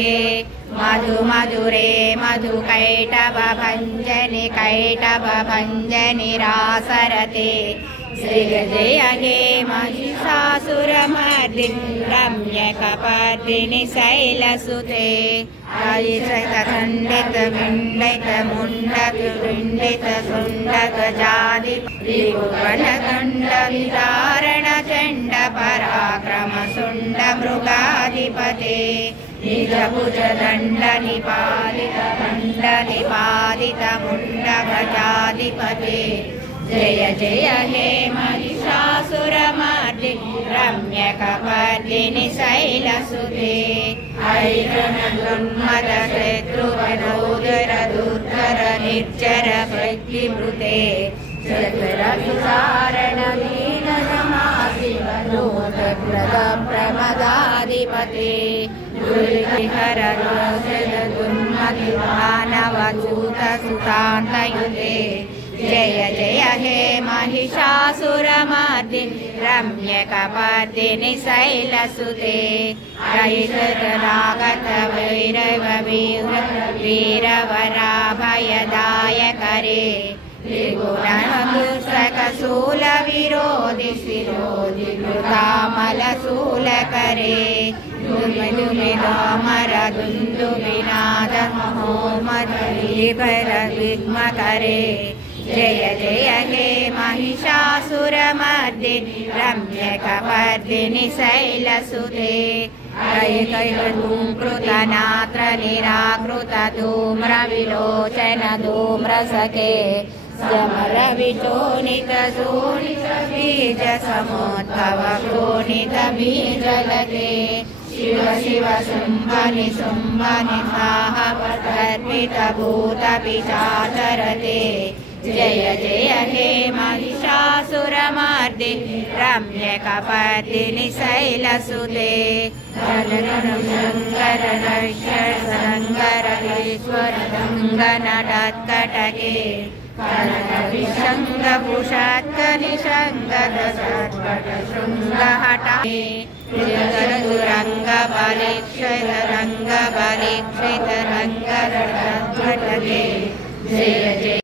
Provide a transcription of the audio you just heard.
मधु मधुरे मधुकैटभञ्जनि कैटभञ्जनि रासरते श्रीजय हे महिषासुरमर्दिनि रम्यकपर्दिनि शैलसुते मृगाधिपते निजभुज दण्ड निपादित मुण्डभजाधिपते जय जय हे महिषासुरमर्दिनि रम्यकपर्दिनि शैलसुते ऐरणदुन्मद शत्रुविनोदरदुर्धर निर्जर प्रतिमृते प्रमदाधिपते दुर्विहर दुन्मतिमानवचूतसुतान्तयुते जय जय हे महिषासुरमर्दिनि रम्यकपर्दिनि शैलसुते रैषतनागत भैरव वीरवराभयदायकरे त्रिगुणमूषकशूलविरोधि शिरोधि कृतामलशूलकरे दुर्मिदुमिदामरदुन्दुभिनाद महोमधीभरविद्मकरे जय जय हे महिषासुरमर्दिनि रम्यकपर्दिनि शैलसुते कैकैकधूमकृतनात्र निराकृत धूम्रविलोचन धूम्रसखे समरविचोनितशोणितबीजसमोद्भव शोणितबीजलते शिव शिव शुम्भनि शुम्भनि साहपतर्पितभूतपिशाचरते जय जय हे महिषासुरमर्दिनि रम्यकपर्दिनि शैलसुते शङ्कर नश्वर गङ्गनटत्कटके शृङ्गहटे दुरङ्गबलिक्षित रङ्गघटके जय जय।